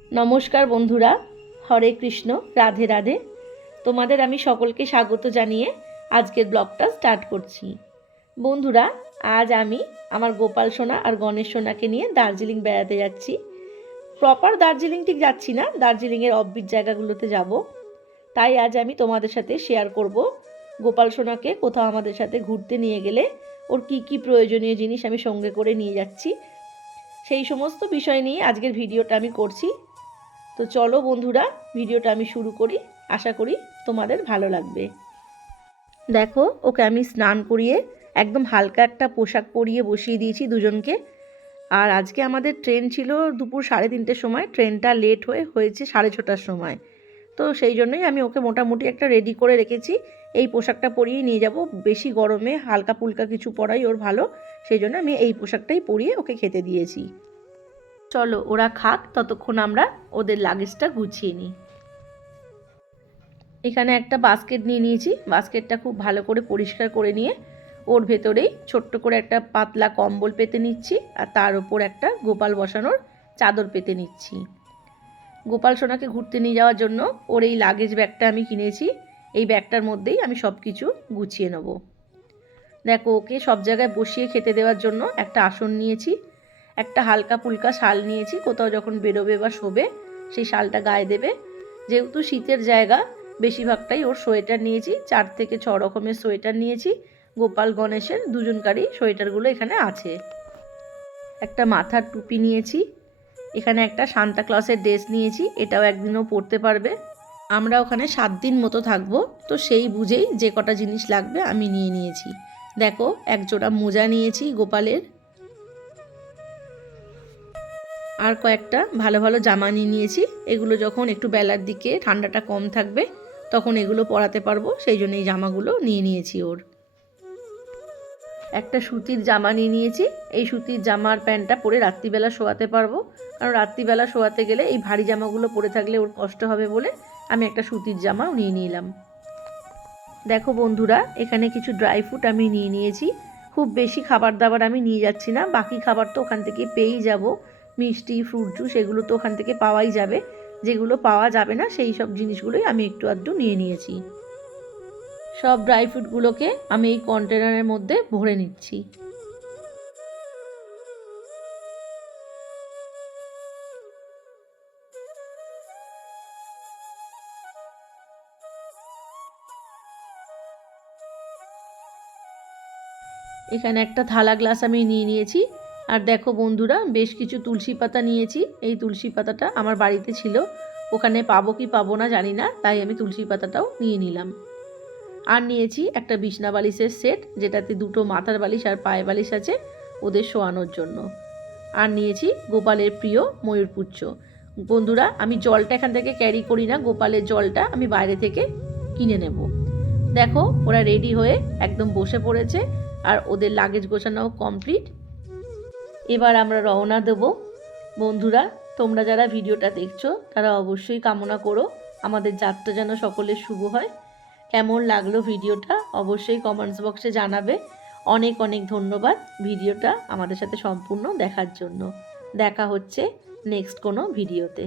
নমস্কার বন্ধুরা, হরে কৃষ্ণ, রাধে রাধে। তোমাদের আমি সকলকে স্বাগত জানিয়ে আজকের ব্লগটা স্টার্ট করছি। বন্ধুরা, আজ আমি আমার গোপাল সোনা আর গণেশ সোনাকে নিয়ে দার্জিলিং বেড়াতে যাচ্ছি। প্রপার দার্জিলিং ঠিক যাচ্ছি না, দার্জিলিংয়ের অফবিট জায়গাগুলোতে যাব। তাই আজ আমি তোমাদের সাথে শেয়ার করব গোপাল সোনাকে কোথাও আমাদের সাথে ঘুরতে নিয়ে গেলে ওর কি কি প্রয়োজনীয় জিনিস আমি সঙ্গে করে নিয়ে যাচ্ছি, সেই সমস্ত বিষয় নিয়ে আজকের ভিডিওটা আমি করছি। তো চলো বন্ধুরা, ভিডিওটা আমি শুরু করি। আশা করি তোমাদের ভালো লাগবে। দেখো, ওকে আমি স্নান করিয়ে একদম হালকা একটা পোশাক পরিয়ে বসিয়ে দিয়েছি দুজনকে। আর আজকে আমাদের ট্রেন ছিল দুপুর 3:30-র সময়, ট্রেনটা লেট হয়েছে 6:30টার সময়। তো সেই জন্যই আমি ওকে মোটামুটি একটা রেডি করে রেখেছি। এই পোশাকটা পরিয়ে নিয়ে যাব, বেশি গরমে হালকা ফুলকা কিছু পরাই ওর ভালো, সেই জন্য আমি এই পোশাকটাই পরিয়ে ওকে খেতে দিয়েছি। চলো ওরা খাক, ততক্ষণ আমরা ওদের লাগেজটা গুছিয়ে নিই। এখানে একটা বাস্কেট নিয়ে নিয়েছি। বাস্কেটটা খুব ভালো করে পরিষ্কার করে নিয়ে ওর ভেতরেই ছোট্ট করে একটা পাতলা কম্বল পেতে নিচ্ছি, আর তার উপর একটা গোপাল বসানোর চাদর পেতে নিচ্ছি। গোপাল সোনাকে ঘুরতে নিয়ে যাওয়ার জন্য ওর এই লাগেজ ব্যাগটা আমি কিনেছি। এই ব্যাগটার মধ্যেই আমি সব কিছু গুছিয়ে নেব। দেখো, ওকে সব জায়গায় বসিয়ে খেতে দেওয়ার জন্য একটা আসন নিয়েছি, একটা হালকা ফুলকা শাল নিয়েছি, কোথাও যখন বেরোবে বা শোবে সেই শালটা গায়ে দেবে। যেহেতু শীতের জায়গা, বেশিরভাগটাই ওর সোয়েটার নিয়েছি। 4 থেকে 6 রকমের সোয়েটার নিয়েছি। গোপাল গণেশের দুজনকারই সোয়েটারগুলো এখানে আছে। একটা মাথার টুপি নিয়েছি। এখানে একটা সান্তা ক্লসের ড্রেস নিয়েছি, এটাও একদিনও পরতে পারবে। আমরা ওখানে 7 দিন মতো থাকবো, তো সেই বুঝেই যে কটা জিনিস লাগবে আমি নিয়ে নিয়েছি। দেখো, এক জোড়া মোজা নিয়েছি গোপালের, আর কয়েকটা ভালো ভালো জামা নিয়ে নিয়েছি। এগুলো যখন একটু বেলার দিকে ঠান্ডাটা কম থাকবে তখন এগুলো পরাতে পারবো, সেই জন্য এই জামাগুলো নিয়ে নিয়েছি। ওর একটা সুতির জামা নিয়ে নিয়েছি। এই সুতির জামার প্যান্টটা পরে রাত্রিবেলা শোয়াতে পারবো, কারণ রাত্রিবেলা শোয়াতে গেলে এই ভারী জামাগুলো পরে থাকলে ওর কষ্ট হবে বলে আমি একটা সুতির জামাও নিয়ে নিলাম। দেখো বন্ধুরা, এখানে কিছু ড্রাই ফ্রুট আমি নিয়ে নিয়েছি। খুব বেশি খাবার দাবার আমি নিয়ে যাচ্ছি না, বাকি খাবার তো ওখান থেকে পেয়েই যাব। মিষ্টি, ফ্রুট জুস এগুলো তো ওখান থেকে পাওয়াই যাবে। যেগুলো পাওয়া যাবে না সেই সব জিনিসগুলোই আমি একটু আধটু নিয়ে নিয়েছি। সব ড্রাই ফ্রুটগুলোকে আমি এই কন্টেনারের মধ্যে ভরে নিচ্ছি। এখানে একটা থালা গ্লাস আমি নিয়ে নিয়েছি। আর দেখো বন্ধুরা, বেশ কিছু তুলসী পাতা নিয়েছি। এই তুলসী পাতাটা আমার বাড়িতে ছিল, ওখানে পাবো কি পাবো না জানি না, তাই আমি তুলসী পাতাটাও নিয়ে নিলাম। আর নিয়েছি একটা বিছনা বালিশের সেট, যেটাতে 2টো মাথার বালিশ আর পায়ে বালিশ আছে ওদের শোয়ানোর জন্য। আর নিয়েছি গোপালের প্রিয় ময়ূরপুচ্ছ। বন্ধুরা, আমি জলটা এখান থেকে ক্যারি করি না, গোপালের জলটা আমি বাইরে থেকে কিনে নেব। দেখো, ওরা রেডি হয়ে একদম বসে পড়েছে, আর ওদের লাগেজ গোছানো কমপ্লিট। এবার আমরা রওনা দেব। বন্ধুরা, তোমরা যারা ভিডিওটা দেখছো তারা অবশ্যই কামনা করো আমাদের যাত্রা যেন সকলের শুভ হয়। কেমন লাগলো ভিডিওটা অবশ্যই কমেন্টস বক্সে জানাবে। অনেক অনেক ধন্যবাদ ভিডিওটা আমাদের সাথে সম্পূর্ণ দেখার জন্য। দেখা হচ্ছে নেক্সট কোনো ভিডিওতে।